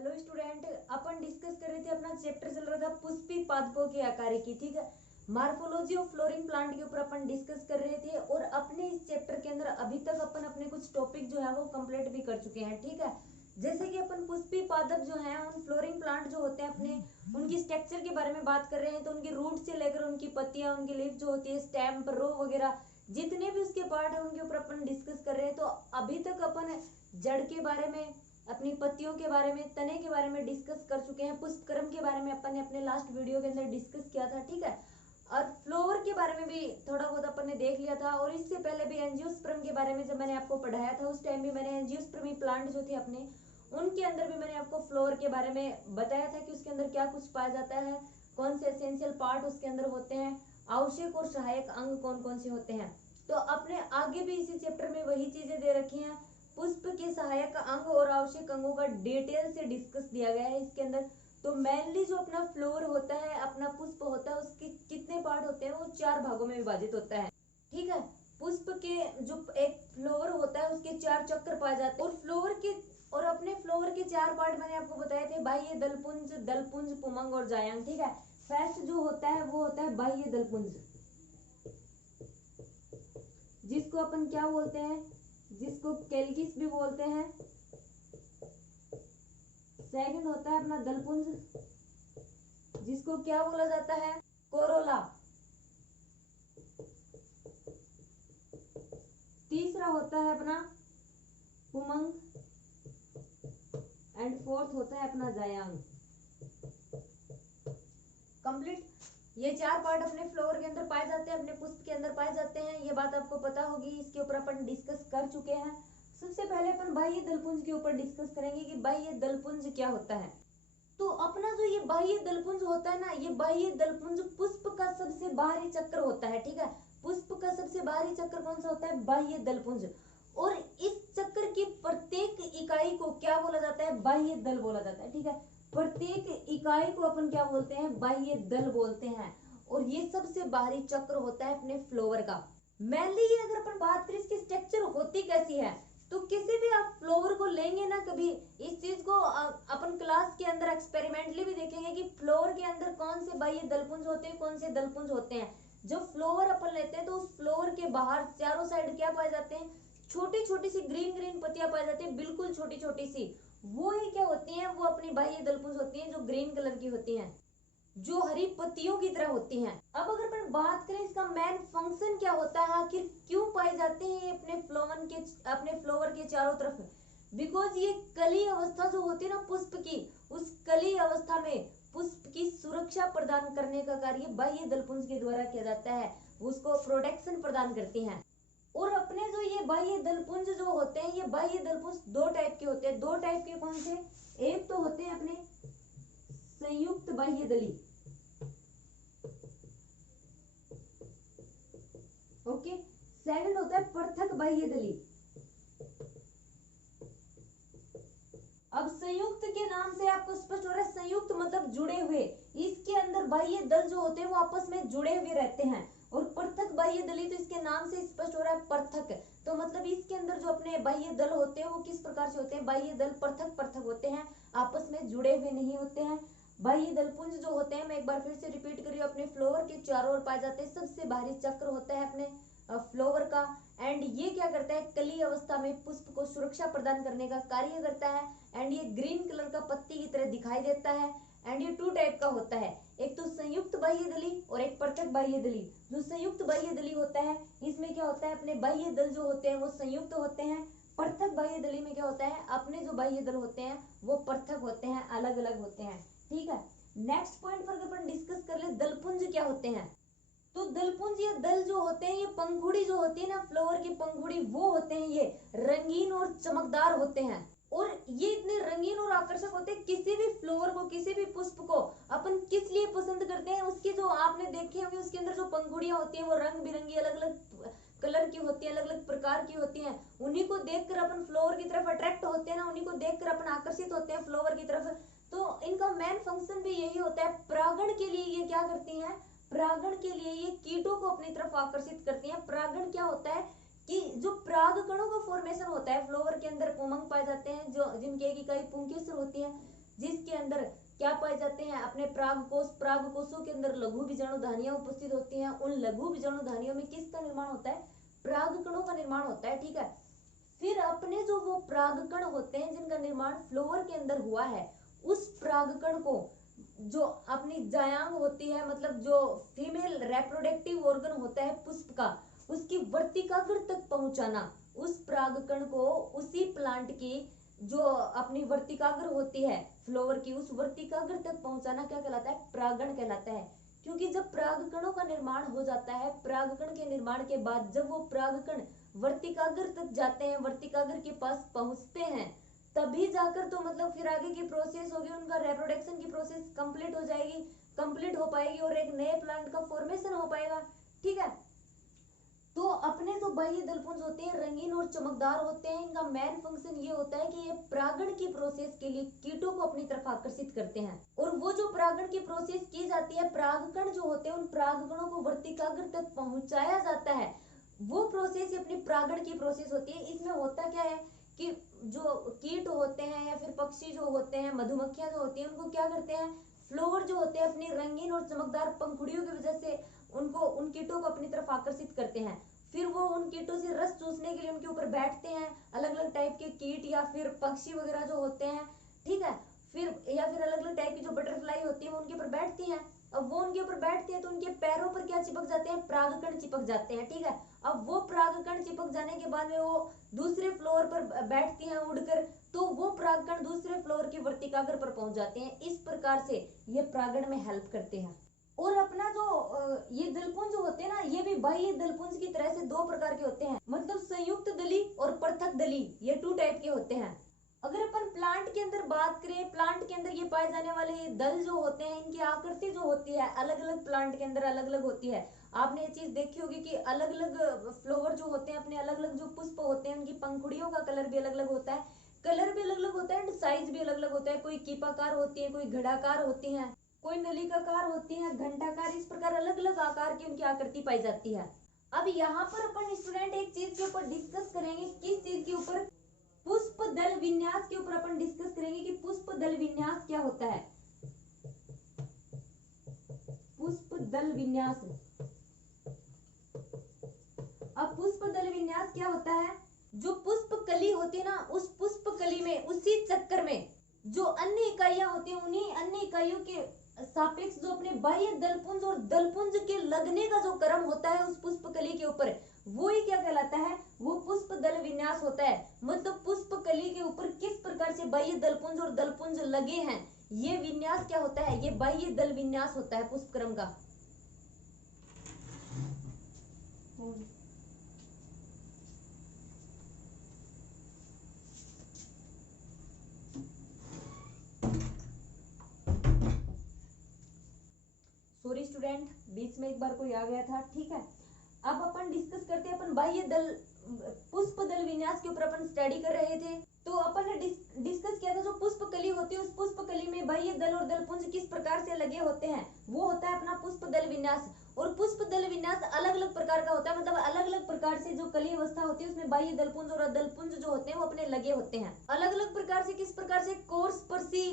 Hello student, अपन discuss कर रहे थे, अपना चैप्टर चल रहा था पुष्पी पादपों के आकारिकी। ठीक है, मार्फोलॉजी ऑफ फ्लोरिंग प्लांट के ऊपर अपन डिस्कस कर रहे थे और अपने इस चैप्टर के अंदर अभी तक अपन अपने कुछ टॉपिक जो है वो कंप्लीट भी कर चुके हैं। ठीक है, जैसे कि अपन पुष्पी पादप जो है उन फ्लोरिंग प्लांट जो होते हैं अपने उनकी स्ट्रक्चर के बारे में बात कर रहे हैं। तो उनके रूट से लेकर उनकी पत्तियां, उनकी लीफ जो होती है, स्टेम, रो वगैरह जितने भी उसके पार्ट है उनके ऊपर अपन डिस्कस कर रहे हैं। तो अभी तक अपन जड़ के बारे में, अपनी पत्तियों के बारे में, तने के बारे में डिस्कस कर चुके हैं। पुष्पक्रम के बारे में अपन ने अपने लास्ट वीडियो के अंदर डिस्कस किया था। ठीक है, और फ्लोवर के बारे में भी थोड़ा बहुत अपन ने देख लिया था। और इससे पहले भी एंजियोस्पर्म के बारे में जब मैंने आपको पढ़ाया था उस टाइम भी मैंने एंजियोस्पर्मी प्लांट जो थे अपने, उनके अंदर भी मैंने आपको फ्लोवर के बारे में बताया था कि उसके अंदर क्या कुछ पाया जाता है, कौन से एसेंशियल पार्ट उसके अंदर होते हैं, आवश्यक और सहायक अंग कौन कौन से होते हैं। तो अपने आगे भी इसी चैप्टर में वही चीजें दे रखी हैं। पुष्प के सहायक अंग और आवश्यक अंगों का डिटेल से डिस्कस दिया गया है इसके अंदर। तो मेनली जो अपना फ्लोर होता है, अपना पुष्प होता है, उसके कितने पार्ट होते हैं, वो 4 भागों में विभाजित होता है। ठीक है, पुष्प के जो एक फ्लोवर होता है उसके 4 चक्र पाए जाते हैं। और फ्लोवर के और अपने फ्लोवर के 4 पार्ट मैंने आपको बताए थे, बाह्य दलपुंज, दलपुंज, पुमंग और जायंग। ठीक है, फर्स्ट जो होता है वो होता है बाह्य दलपुंज, जिसको अपन क्या बोलते हैं, जिसको कैल्किस भी बोलते हैं। सेकंड होता है अपना दलपुंज, जिसको क्या बोला जाता है, कोरोला। तीसरा होता है अपना पुमंग एंड फोर्थ होता है अपना जायांग। कंप्लीट। ये 4 पार्ट अपने फ्लोवर के अंदर पाए जाते हैं, अपने पुष्प के अंदर पाए जाते हैं। ये बात आपको पता होगी, इसके ऊपर अपन डिस्कस कर चुके हैं। सबसे पहले अपन बाह्य दलपुंज के ऊपर डिस्कस करेंगे कि बाह्य दलपुंज क्या होता है। तो अपना जो ये बाह्य दलपुंज होता है ना, ये बाह्य दलपुंज पुष्प का सबसे बाहरी चक्र होता है। ठीक है, पुष्प का सबसे बाहरी चक्र कौन सा होता है, बाह्य दलपुंज। और इस चक्र की प्रत्येक इकाई को क्या बोला जाता है, बाह्य दल बोला जाता है। ठीक है, प्रत्येक इकाई को अपन क्या बोलते हैं, बाह्य दल बोलते हैं। और ये सबसे बाहरी चक्र होता है अपने फ्लोवर का। मेनली ये अगर अपन बात करें इसकी स्ट्रक्चर होती कैसी है, तो किसी भी आप फ्लोवर को लेंगे ना, कभी इस चीज को अपन क्लास के अंदर एक्सपेरिमेंटली भी देखेंगे कि फ्लोवर के अंदर कौन से बाह्य दलपुंज होते हैं, कौन से दलपुंज होते हैं। जब फ्लोवर अपन लेते हैं तो उस फ्लोवर के बाहर चारों साइड क्या पाए जाते हैं, छोटी छोटी सी ग्रीन ग्रीन पत्तियां पाई जाती है, बिल्कुल छोटी छोटी सी। वो ही क्या होती हैं, वो अपनी बाह्य दलपुंज होती हैं, जो ग्रीन कलर की होती हैं, जो हरी पत्तियों की तरह होती हैं। अब अगर अपन बात करें इसका मेन फंक्शन क्या होता है, आखिर क्यों पाए जाते हैं अपने फ्लोवर के चारों तरफ, बिकॉज ये कली अवस्था जो होती है ना पुष्प की, उस कली अवस्था में पुष्प की सुरक्षा प्रदान करने का कार्य बाह्य दलपुंज के द्वारा किया जाता है, उसको प्रोटेक्शन प्रदान करती हैं। और अपने जो ये बाह्य दलपुंज जो होते हैं, ये बाह्य दलपुंज 2 टाइप के होते हैं। 2 टाइप के कौन से, एक तो होते हैं अपने संयुक्त बाह्य दली, ओके। सेकंड होता है पृथक बाह्य दली। अब संयुक्त के नाम से आपको स्पष्ट हो रहा है, संयुक्त मतलब जुड़े हुए, इसके अंदर बाह्य दल जो होते हैं वो आपस में जुड़े हुए रहते हैं। और पृथक बाह्य दली, तो इसके नाम से स्पष्ट हो रहा है पृथक, तो मतलब इसके अंदर जो अपने बाह्य दल होते हैं वो किस प्रकार से होते हैं, बाह्य दल पृथक पृथक होते हैं, आपस में जुड़े हुए नहीं होते हैं। बाह्य दलपुंज जो होते हैं, मैं एक बार फिर से रिपीट कर रही हूँ, अपने फ्लोवर के चारों ओर पाए जाते हैं। सबसे बाहरी चक्र होता है अपने फ्लोवर का, एंड ये क्या करता है, कली अवस्था में पुष्प को सुरक्षा प्रदान करने का कार्य करता है। एंड ये ग्रीन कलर का पत्ती की तरह दिखाई देता है। एंड ये 2 टाइप का होता है, एक तो संयुक्त बाह्य दली और एक पृथक बाह्य दली। जो संयुक्त बाह्य दली होता है, इसमें क्या होता है, अपने बाह्य दल जो होते हैं वो संयुक्त होते हैं। पृथक बाह्य दली में क्या होता है, अपने जो बाह्य दल होते हैं वो पृथक होते हैं, अलग अलग होते हैं। ठीक है, नेक्स्ट पॉइंट पर अपन डिस्कस कर ले, दलपुंज क्या होते हैं। तो दलपुंज या दल जो होते हैं, ये पंखुड़ी जो होती है ना, फ्लावर की पंखुड़ी, वो होते हैं, ये रंगीन और चमकदार होते हैं। और ये इतने रंगीन और आकर्षक होते हैं, किसी भी फ्लावर को, किसी भी पुष्प को अपन किस लिए पसंद करते हैं, उसकी जो आपने देखे होंगे उसके अंदर जो पंखुड़ियां होती हैं वो रंग बिरंगी, अलग अलग कलर की होती है, अलग अलग प्रकार की होती हैं। उन्हीं को देखकर अपन फ्लावर की तरफ अट्रैक्ट होते हैं ना, उन्हीं को देखकर अपन आकर्षित होते हैं फ्लावर की तरफ। तो इनका मेन फंक्शन भी यही होता है, परागण के लिए ये क्या करती हैं, परागण के लिए ये कीटों को अपनी तरफ आकर्षित करती हैं। परागण क्या होता है कि जो परागकणों का फॉर्मेशन होता है फ्लावर के अंदर, पुमंग पाए जाते हैं, जो जिनकी एक इकाई पुंकेसर होती है। जिसके अंदर क्या पाए जाते हैं, अपने परागकोशों के अंदर लघु बीजाणुधानियां उपस्थित होती हैं। उन लघु बीजाणुधानियों में किसका निर्माण होता है, परागकणों का निर्माण होता है। ठीक है, फिर अपने जो वो परागकण होते हैं जिनका निर्माण फ्लोवर के अंदर हुआ है, उस परागकण को जो अपनी जायांग होती है, मतलब जो फीमेल रेप्रोडक्टिव ऑर्गन होता है पुष्प का, उसकी वर्तिकाग्र तक पहुंचाना, उस परागकण को उसी प्लांट की जो अपनी वर्तिकाग्र होती है फ्लोवर की, उस वर्तिकाग्र तक पहुंचाना क्या कहलाता है, परागण कहलाता है। क्योंकि जब परागकणों का निर्माण हो जाता है, परागकण के निर्माण के बाद जब वो परागकण वर्तिकाग्र तक जाते हैं, वर्तिकाग्र के पास पहुंचते हैं, तभी जाकर तो मतलब फिर आगे की प्रोसेस होगी, उनका रिप्रोडक्शन की प्रोसेस कंप्लीट हो जाएगी, कंप्लीट हो पाएगी और एक नए प्लांट का फॉर्मेशन हो पाएगा। ठीक है, तो अपने जो बाह्य दलपुंज होते हैं रंगीन और चमकदार होते हैं। इनका मेन फंक्शन ये होता है कि ये परागण की प्रोसेस के लिए कीटों को अपनी तरफ आकर्षित करते हैं। और वो जो परागण की प्रोसेस की जाती है, परागकण जो होते हैं उन परागकणों को वर्तिकाग्र तक पहुंचाया जाता है, वो प्रोसेस अपनी परागण की प्रोसेस होती है। इसमें होता क्या है कि जो कीट होते हैं या फिर पक्षी जो होते हैं, मधुमक्खियां जो होती हैं, उनको क्या करते हैं, फ्लावर जो होते हैं अपनी रंगीन और चमकदार पंखुड़ियों की वजह से उनको, उन कीटों को अपनी तरफ आकर्षित करते हैं। फिर वो उन कीटों से रस चूसने के लिए उनके ऊपर बैठते हैं, अलग अलग टाइप के कीट या फिर पक्षी वगैरह जो होते हैं। ठीक है, फिर या फिर अलग अलग टाइप की जो बटरफ्लाई होती है वो उनके ऊपर बैठती हैं। अब वो उनके ऊपर बैठती है तो उनके पैरों पर क्या चिपक जाते हैं, परागकण चिपक जाते हैं। ठीक है, अब वो परागकण चिपक जाने के बाद में वो दूसरे फ्लोर पर बैठती हैं उड़कर, तो वो परागकण दूसरे फ्लोर की वर्तिकाग्र पर पहुंच जाते हैं। इस प्रकार से ये परागण में हेल्प करते हैं। और अपना जो ये दलपुंज होते हैं ना, ये भी बाह्य दलपुंज की तरह से दो प्रकार के होते हैं, मतलब संयुक्त दली और पृथक दली, ये 2 टाइप के होते हैं। अगर अपन प्लांट के अंदर बात करें, प्लांट के अंदर ये पाए जाने वाले ये दल जो होते हैं, इनकी आकृति जो होती है अलग अलग प्लांट के अंदर अलग अलग होती है। आपने ये चीज देखी होगी कि अलग अलग फ्लावर जो होते हैं, अपने अलग अलग जो पुष्प होते हैं, उनकी पंखुड़ियों का कलर भी अलग अलग होता है, कलर भी अलग अलग होता है एंड साइज भी अलग अलग होता है। कोई कीपाकार होती है, कोई घड़ाकार होती है, कोई नलिकाकार होती है, घंटाकार, इस प्रकार अलग अलग आकार की उनकी आकृति पाई जाती है। अब यहाँ पर अपन स्टूडेंट एक चीज के ऊपर डिस्कस करेंगे, किस चीज के ऊपर, पुष्प दल विन्यास के ऊपर अपन डिस्कस करेंगे कि पुष्प दल विन्यास क्या होता है। पुष्प दल विन्यास, अब पुष्प दल विन्यास क्या होता है, जो पुष्प कली होती है ना, उस पुष्प कली में, उसी चक्कर में जो अन्य इकाइयां होती हैं, उन्हीं अन्य इकाइयों के सापेक्ष जो अपने बाह्य दलपुंज और दलपुंज के लगने का जो क्रम होता है उस पुष्प कली के ऊपर, वो ही क्या कहलाता है, वो पुष्प दल विन्यास होता है। मतलब पुष्प कली के ऊपर किस प्रकार से बाह्य दलपुंज और दलपुंज लगे हैं, ये विन्यास क्या होता है, ये बाह्य दल विन्यास होता है पुष्प क्रम का। सॉरी स्टूडेंट, बीच में एक बार कोई आ गया था। ठीक है, अब अपन डिस्कस करते हैं, अपन बाह्य दल पुष्प दल विन्यास के ऊपर अपन स्टडी कर रहे थे। तो अपन ने डिस्कस किया था, जो पुष्प कली होती है उस पुष्प कली में बाह्य दल और दलपुंज किस प्रकार से लगे होते हैं, वो होता है अपना पुष्प दल विन्यास। और पुष्प दल विन्यास अलग अलग प्रकार का होता है, मतलब अलग अलग प्रकार से जो कली अवस्था होती है उसमें बाह्य दलपुंज और दलपुंज जो होते हैं वो अपने लगे होते हैं अलग अलग प्रकार से। किस प्रकार से, कोरस्पर्शी,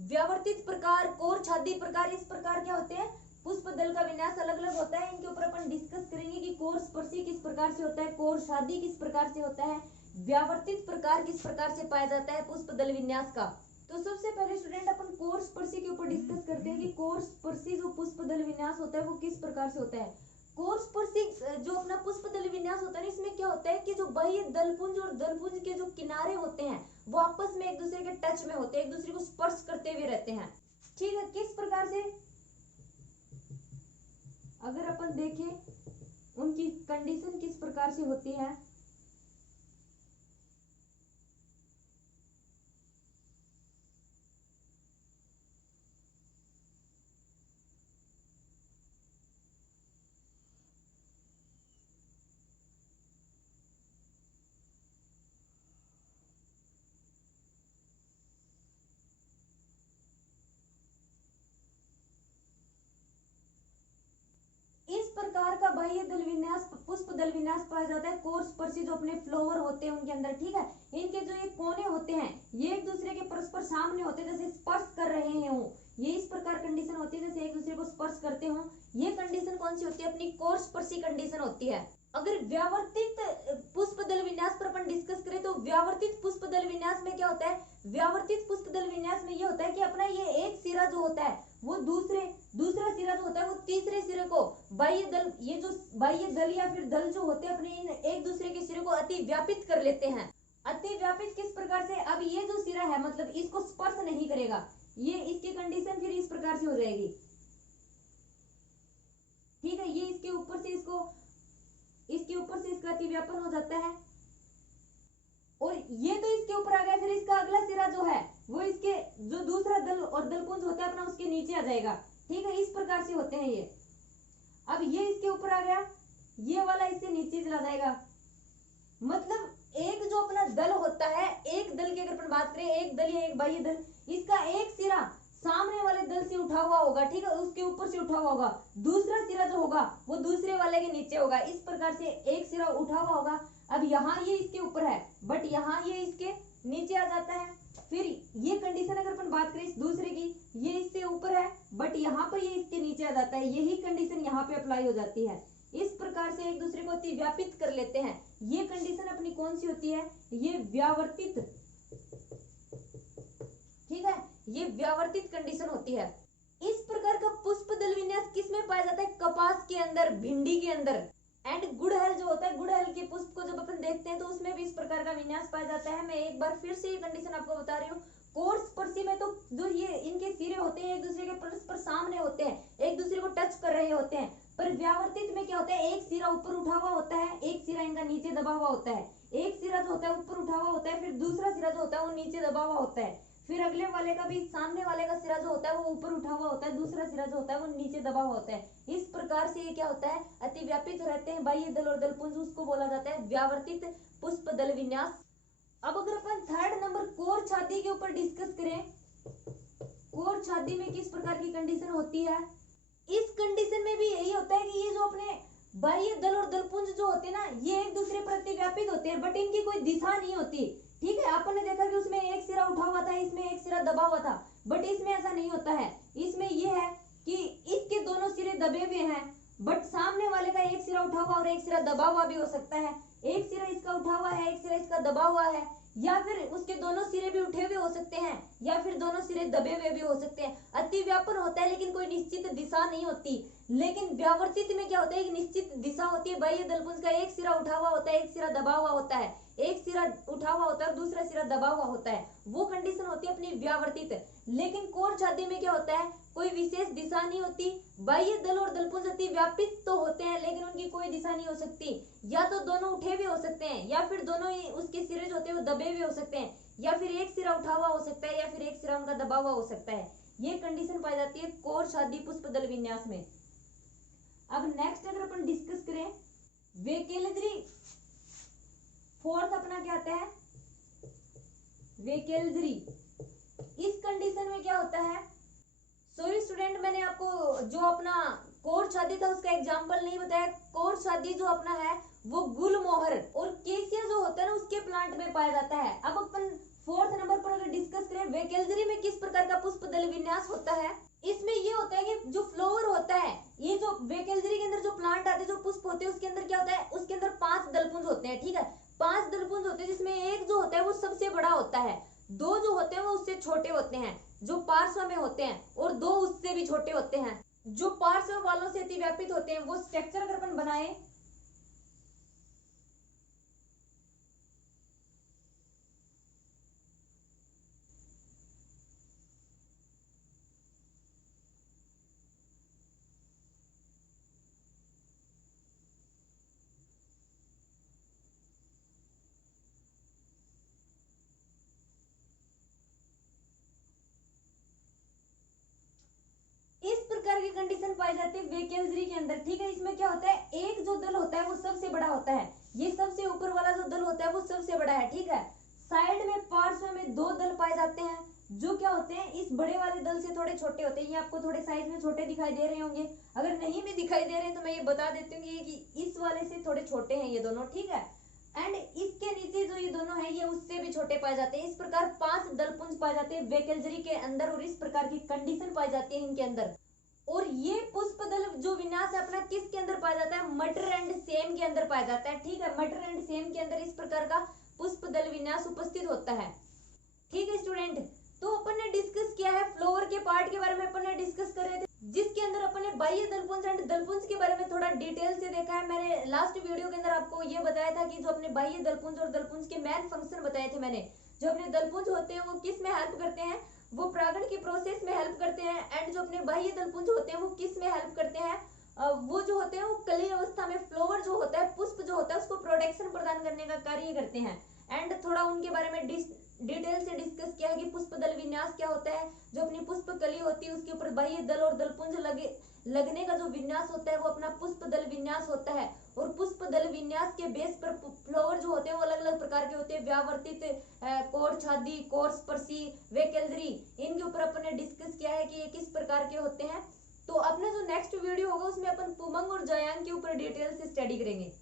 व्यावर्तित प्रकार, कोर छादी प्रकार, इस प्रकार क्या होते हैं, पुष्प दल का विन्यास अलग अलग होता है। इनके ऊपर अपन डिस्कस करेंगे कि कोर स्पर्शी किस प्रकार से होता है, कोर शादी किस प्रकार से होता है, व्यावर्तित प्रकार किस प्रकार से पाया जाता है पुष्प दल विन्यास का। तो सबसे पहले स्टूडेंट अपन कोर स्पर्शी के ऊपर डिस्कस करते हैं कि कोर स्पर्शी जो पुष्प दल विन्यास होता है वो किस प्रकार से होता है। कोर स्पर्शी जो अपना पुष्प दल विन्यास होता है, इसमें क्या होता है कि जो बाह्य दलपुंज और दलपुंज के जो किनारे होते हैं वो आपस में एक दूसरे के टच में होते हैं, एक दूसरे को स्पर्श करते हुए रहते हैं। ठीक है, किस प्रकार से, अगर अपन देखें उनकी कंडीशन किस प्रकार से होती है, इस प्रकार का बाह्य दल विन्यास, पुष्प दल विन्यास पाया जाता है कोर स्पर्शी जो अपने फ्लावर होते हैं उनके अंदर, ठीक है। इनके जो ये कोने होते हैं ये एक दूसरे के परस्पर सामने होते हैं, जैसे स्पर्श कर रहे हैं वो, ये इस प्रकार कंडीशन होती है जैसे एक दूसरे को स्पर्श करते हो। ये कंडीशन कौन सी होती है? अपनी कोर स्पर्शी कंडीशन होती है। अगर व्यावर्तित पुष्प दल विन्यास पर अपन डिस्कस करें तो व्यावर्तित पुष्प दल विन्यास में क्या होता है? व्यावर्तित पुष्प दल विन्यास में ये होता है कि अपना ये एक सिरा जो होता है वो दूसरा सिरा जो होता है वो तीसरे सिरे को बाह्य दल, ये जो बाह्य दल या फिर दल जो होते हैं अपने इन एक दूसरे के सिरे को अति व्यापित कर लेते हैं। अति व्यापित किस प्रकार से? अब ये जो सिरा है मतलब इसको स्पर्श नहीं करेगा, ये इसकी कंडीशन फिर इस प्रकार से हो जाएगी, ठीक है। ये इसके ऊपर से इसका अति व्यापन हो जाता है और ये तो इसके ऊपर आ गया, फिर इसका अगला सिरा जो है वो इसके जो दूसरा दल और दलपुंज होता है अपना उसके नीचे आ जाएगा, ठीक है। इस प्रकार से होते हैं ये। अब ये इसके ऊपर आ गया, ये वाला इससे नीचे चला जाएगा। मतलब एक जो अपना दल होता है, एक दल की अगर अपन बात करें, एक दल या एक बाह्य दल, इसका एक सिरा सामने वाले दल से उठा हुआ होगा, ठीक है, उसके ऊपर से उठा हुआ होगा। दूसरा सिरा जो होगा वो दूसरे वाले के नीचे होगा। इस प्रकार से एक सिरा उठा हुआ होगा। अब यहाँ ये इसके ऊपर है बट यहाँ ये इसके नीचे आ जाता है। फिर ये कंडीशन अगर अपन बात करें इस दूसरे की, ये इससे ऊपर है बट यहाँ पर ये इसके नीचे आ जाता है, यही कंडीशन यहाँ पे अप्लाई हो जाती है। इस प्रकार से एक दूसरे को अति व्यापित कर लेते हैं। ये कंडीशन अपनी कौन सी होती है? ये व्यावर्तित, ठीक है, ये व्यावर्तित कंडीशन होती है। इस प्रकार का पुष्प दल विन्यास किस में पाया जाता है? कपास के अंदर, भिंडी के अंदर। एंड गुड़हल जो होता है, गुड़हल के पुष्प को जब अपन देखते हैं तो उसमें भी इस प्रकार का विन्यास पाया जाता है। मैं एक बार फिर से ये कंडीशन आपको बता रही हूँ। कोर स्पर्शी में तो जो ये इनके सिरे होते हैं एक दूसरे के परस्पर सामने होते हैं, एक दूसरे को टच कर रहे होते हैं। पर व्यावर्तित में क्या होता है? एक सिरा ऊपर उठा हुआ होता है, एक सिरा इनका नीचे दबा हुआ होता है। एक सिरा जो होता है ऊपर उठा हुआ होता है, फिर दूसरा सिरा जो होता है वो नीचे दबा हुआ होता है। फिर अगले वाले का भी, सामने वाले का सिरा जो होता है वो ऊपर उठा हुआ होता है, दूसरा सिरा जो होता है वो नीचे दबा हुआ होता है। इस प्रकार से ये क्या होता है? अति व्यापित रहते हैं बाह्य दल और दलपुंज, उसको बोला जाता है व्यावर्तित पुष्प दल विन्यास। अब अगर अपन थर्ड नंबर कोर छाती के ऊपर डिस्कस करें, कोर छाती में किस प्रकार की कंडीशन होती है? इस कंडीशन में भी यही होता है कि ये जो अपने बाह्य दल और दलपुंज जो होते हैं ना, ये एक दूसरे पर अति व्यापित होते हैं बट इनकी कोई दिशा नहीं होती, ठीक है। आपने देखा कि उसमें एक सिरा उठा हुआ था, इसमें एक सिरा दबा हुआ था, बट इसमें ऐसा नहीं होता है। इसमें यह है कि इसके दोनों सिरे दबे हुए हैं बट सामने वाले का एक सिरा उठा हुआ और एक सिरा दबा हुआ भी हो सकता है। एक सिरा इसका उठा हुआ है, एक सिरा इसका दबा हुआ है, या फिर उसके दोनों सिरे भी उठे हुए हो सकते हैं, या फिर दोनों सिरे दबे हुए भी हो सकते हैं। अति व्यापन होता है लेकिन कोई निश्चित दिशा नहीं होती। लेकिन व्यावर्तित में क्या होता है? एक निश्चित दिशा होती है। बाह्य दलपुंज का एक सिरा उठा हुआ होता है, एक सिरा दबा हुआ होता है, एक सिरा उठा हुआ होता है, दूसरा सिरा दबा हुआ होता है। वो कंडीशन होती है अपनी व्यावर्तित। लेकिन कोर छाती में क्या होता है? कोई विशेष दिशा नहीं होती। बाह्य दल और दलपुंज अति व्यापित तो होते हैं लेकिन उनकी कोई दिशा नहीं हो सकती। या तो दोनों उठे हुए हो सकते हैं, या फिर दोनों ही उसके सिरे जो होते हैं वो दबे हुए हो सकते हैं, या फिर एक सिरा उठा हुआ हो सकता है, या फिर एक सिरा उनका दबा हुआ हो सकता है। ये कंडीशन पाई जाती है कोर छाती पुष्प दल विन्यास में। अब नेक्स्ट अगर अपन डिस्कस करें वेकेलजरी, फोर्थ अपना क्या आता है? वेकेलजरी। इस कंडीशन में क्या होता है? सॉरी स्टूडेंट, मैंने आपको जो अपना कोर छाती था उसका एग्जांपल नहीं बताया। कोर छाती जो अपना है वो गुलमोहर और केसिया जो होता है ना उसके प्लांट में पाया जाता है। अब अपन फोर्थ नंबर पर अगर डिस्कस करें वेकेलजरी में किस प्रकार का पुष्प दल विन्यास होता है, इसमें ये होता है कि जो फ्लावर होता है, ये जो वेकेलजरी के अंदर जो प्लांट आते हैं, जो पुष्प होते हैं, उसके अंदर क्या होता है? उसके अंदर 5 दलपुंज होते हैं, ठीक है। 5 दलपुंज होते हैं जिसमें एक जो होता है वो सबसे बड़ा होता है, 2 जो होते हैं वो उससे छोटे होते हैं जो पार्श्व में होते हैं, और 2 उससे भी छोटे होते हैं जो पार्श्व वालों से अति व्यापित होते हैं। वो स्ट्रक्चर अगर अपन बनाए, की कंडीशन पाई जाती है वेकेलजरी के अंदर, ठीक है। इसमें क्या होता है? एक जो दल होता है वो सबसे बड़ा होता है, ये सबसे ऊपर वाला जो दल होता है वो सबसे बड़ा है, ठीक है। साइड में पार्श्व में 2 दल पाए जाते हैं, जो क्या होते हैं इस बड़े वाले दल से थोड़े छोटे होते हैं। ये आपको थोड़े साइज में छोटे दिखाई दे रहे होंगे, अगर नहीं भी दिखाई दे रहे हैं तो मैं ये बता देती हूँ कि इस वाले से थोड़े छोटे हैं ये दोनों, ठीक है। एंड इसके नीचे जो ये दोनों हैं ये उससे भी छोटे पाए जाते हैं। इस प्रकार 5 दलपुंज पाए जाते हैं वैकेल्जरी के अंदर, और इस प्रकार की कंडीशन पाई जाती है इनके अंदर। और ये पुष्पदल जो विन्यास है अपना किसके अंदर पाया जाता है, मटर एंड सेम के अंदर पाया जाता है, ठीक है। मटर एंड सेम के अंदर इस प्रकार का पुष्पदल विन्यास उपस्थित होता है, ठीक है स्टूडेंट। तो अपन ने डिस्कस किया है फ्लावर के पार्ट के बारे में, अपन ने डिस्कस कर रहे थे, जिसके अंदर अपन ने बाह्य दलपुंज एंड दलपुंज के बारे में थोड़ा डिटेल से देखा है। मैंने लास्ट वीडियो के अंदर आपको ये बताया था कि जो अपने बाह्य दलपुंज और दलपुंज के मेन फंक्शन बताए थे मैंने। जो अपने दलपुंज होते हैं वो किस में हेल्प करते हैं, वो परागण की प्रोसेस में हेल्प करते हैं। एंड जो अपने बाह्य दलपुंज होते हैं वो किस में हेल्प करते हैं, वो जो होते हैं वो कली अवस्था में फ्लावर जो होता है, पुष्प जो होता है उसको प्रोटेक्शन प्रदान करने का कार्य करते हैं। एंड थोड़ा उनके बारे में डिटेल से डिस्कस किया है कि पुष्प दल विन्यास क्या होता है। जो अपनी पुष्प कली होती है उसके ऊपर बाह्य दल और दलपुंज लगने का जो विन्यास होता है वो अपना पुष्प दल विन्यास होता है। और पुष्प दल विन्यास के बेस पर फ्लावर जो होते हैं वो अलग अलग प्रकार के होते हैं, व्यावर्तित, कोर छादी, कोर स्पर्शी, वैकेल्जरी। इनके ऊपर अपन ने डिस्कस किया है कि ये किस प्रकार के होते हैं। तो अपना जो नेक्स्ट वीडियो होगा उसमें अपन पुमंग और जयांग के ऊपर डिटेल से स्टडी करेंगे।